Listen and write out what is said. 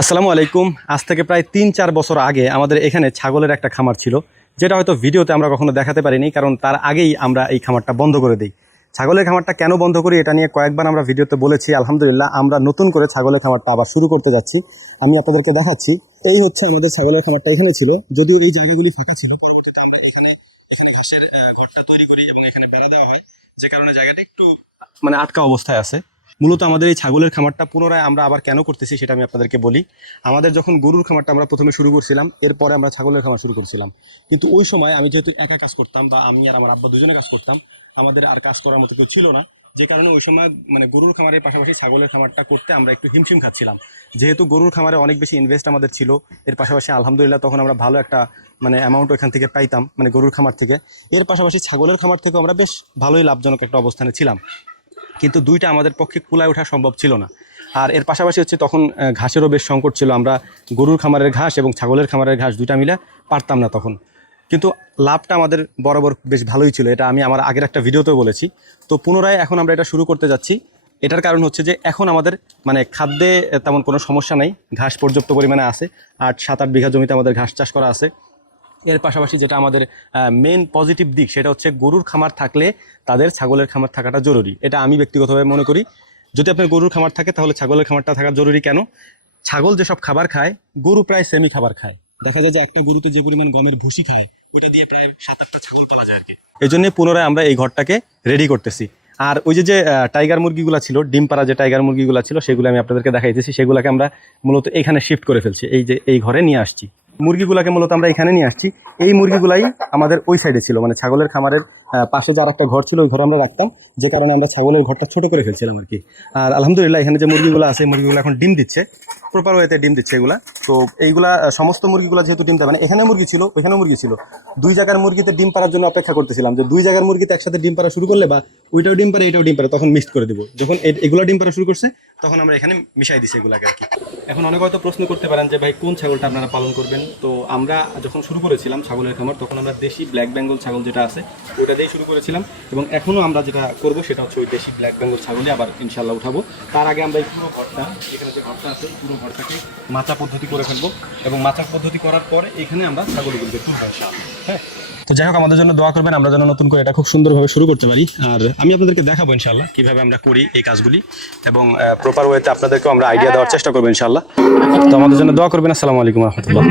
আসসালামু আলাইকুম। আজ থেকে প্রায় ৩-৪ বছর আগে আমাদের এখানে ছাগলের একটা খামার ছিল, যেটা হয়তো ভিডিওতে আমরা কখনো দেখাতে পারিনি, কারণ তার আগেই আমরা এই খামারটা বন্ধ করে দিই। ছাগলের খামারটা কেন বন্ধ করি এটা নিয়ে কয়েকবার আমরা ভিডিওতে বলেছি। আলহামদুলিল্লাহ আমরা নতুন করে ছাগলের খামারটা আবার শুরু করতে যাচ্ছি। আমি আপনাদেরকে দেখাচ্ছি। এই হচ্ছে আমাদের ছাগলের খামারটা এখানে ছিল, যদিও এই জায়গাগুলি ফাঁকা ছিল। এখানে ঘাসের ঘরটা তৈরি করি এবং এখানে বেড়া দেওয়া হয়, যে কারণে জায়গাটা একটু আটকা অবস্থায় আছে। মূলত আমাদের এই ছাগলের খামারটা পুনরায় আমরা আবার কেন করতেছি সেটা আমি আপনাদেরকে বলি। আমাদের যখন গরুর খামারটা আমরা প্রথমে শুরু করছিলাম, এরপরে আমরা ছাগলের খামার শুরু করছিলাম। কিন্তু ওই সময় আমি যেহেতু একা কাজ করতাম, বা আমি আর আমার আব্বা দুজনে কাজ করতাম, আমাদের আর কাজ করার মতো কেউ ছিল না। যে কারণে ওই সময় গরুর খামারের পাশাপাশি ছাগলের খামারটা করতে আমরা একটু হিমশিম খাচ্ছিলাম। যেহেতু গরুর খামারে অনেক বেশি ইনভেস্ট আমাদের ছিল, এর পাশাপাশি আলহামদুলিল্লাহ তখন আমরা ভালো একটা অ্যামাউন্ট ওইখান থেকে পাইতাম, গরুর খামার থেকে। এর পাশাপাশি ছাগলের খামার থেকে আমরা বেশ ভালোই লাভজনক একটা অবস্থানে ছিলাম, কিন্তু দুইটা আমাদের পক্ষে কুলায় ওঠা সম্ভব ছিল না। আর এর পাশাপাশি হচ্ছে তখন ঘাসেরও বেশ সংকট ছিল। আমরা গরুর খামারের ঘাস এবং ছাগলের খামারের ঘাস দুইটা মিলে পারতাম না তখন। কিন্তু লাভটা আমাদের বরাবর বেশ ভালোই ছিল, এটা আমি আমার আগের একটা ভিডিওতেও বলেছি। তো পুনরায় এখন আমরা এটা শুরু করতে যাচ্ছি। এটার কারণ হচ্ছে যে এখন আমাদের খাদ্যে তেমন কোনো সমস্যা নেই, ঘাস পর্যাপ্ত পরিমাণে আছে। 8-7-8 বিঘা জমিতে আমাদের ঘাস চাষ করা আছে। এর পাশাপাশি যেটা আমাদের মেন পজিটিভ দিক, সেটা হচ্ছে গরুর খামার থাকলে তাদের ছাগলের খামার থাকাটা জরুরি। এটা আমি ব্যক্তিগতভাবে মনে করি। যদি আপনার গরুর খামার থাকে তাহলে ছাগলের খামারটা থাকা জরুরি। কেন? ছাগল যেসব খাবার খায় গরু প্রায় সেমি খাবার খায়। দেখা যায় যে একটা গরুতে যে পরিমাণ গমের ভুসি খায়, ওইটা দিয়ে প্রায় 7-8টা ছাগল পালা যায় আর কি। এই জন্য পুনরায় আমরা এই ঘরটাকে রেডি করতেছি। আর ওই যে টাইগার মুরগিগুলো ছিল, ডিম পাড়া যে টাইগার মুরগিগুলো ছিল, সেগুলো আমি আপনাদেরকে দেখাইতেছি। সেগুলোকে আমরা মূলত এখানে শিফট করে ফেলছি, এই ঘরে নিয়ে আসছি। মুরগিগুলাকে মূলত আমরা এখানে নিয়ে আসছি। এই মুরগিগুলাই আমাদের ওই সাইডে ছিল, ছাগলের খামারের পাশে যার একটা ঘর ছিল, ওই ঘর আমরা রাখতাম, যে কারণে আমরা ছাগলের ঘরটা ছোট করে ফেলছিলাম আর কি। আর আলহামদুলিল্লাহ এখানে যে মুরগিগুলো আছে, মুরগিগুলো এখন ডিম দিচ্ছে, প্রপার ওয়েতে ডিম দিচ্ছে এগুলা। তো এইগুলা সমস্ত মুরগিগুলো যেহেতু ডিম দেবে, এখানে মুরগি ছিল, ওইখানে মুরগি ছিল, দুই জায়গার মুরগিতে ডিম পাড়ার জন্য অপেক্ষা করতেছিলাম, যে দুই জায়গার মুরগিতে একসাথে ডিম পাড়া শুরু করলে, বা ওইটাও ডিম পারে এটাও ডিম পারে, তখন মিক্সড করে দেবো। যখন এগুলো ডিম পাড়া শুরু করছে, তখন আমরা এখানে মিশাই দিচ্ছি এগুলাকে আর কি। এখন অনেক হয়তো প্রশ্ন করতে পারেন যে ভাই কোন ছাগলটা আপনারা পালন করবেন। তো আমরা যখন শুরু করেছিলাম ছাগলের খামার, তখন আমরা দেশি ব্ল্যাক বেঙ্গল ছাগল যেটা আছে ওইটা দিয়েই শুরু করেছিলাম, এবং এখনও আমরা যেটা করবো সেটা হচ্ছে ওই দেশি ব্ল্যাক বেঙ্গল ছাগলই আবার ইনশাল্লাহ উঠাবো। তার আগে আমরা এই পুরো ঘরটা, এখানে যে ঘরটা আছে, পুরো ঘরটাকে মাচা পদ্ধতি করে ফেলবো, এবং মাচা পদ্ধতি করার পরে এখানে আমরা ছাগলগুলোকে তুলবো ইনশাআল্লাহ। হ্যাঁ, তো যাই হোক, আমাদের জন্য দোয়া করবেন, আমরা যেন নতুন করে এটা খুব সুন্দরভাবে শুরু করতে পারি। আর আমি আপনাদেরকে দেখাবো ইনশাআল্লাহ কিভাবে আমরা করি এই কাজগুলি, এবং প্রপার ওয়েতে আপনাদেরকেও আমরা আইডিয়া দেওয়ার চেষ্টা করবো ইনশাআল্লাহ। তো আমাদের জন্য দোয়া করবেন। আসসালামু আলাইকুম রহমতুল্লাহ।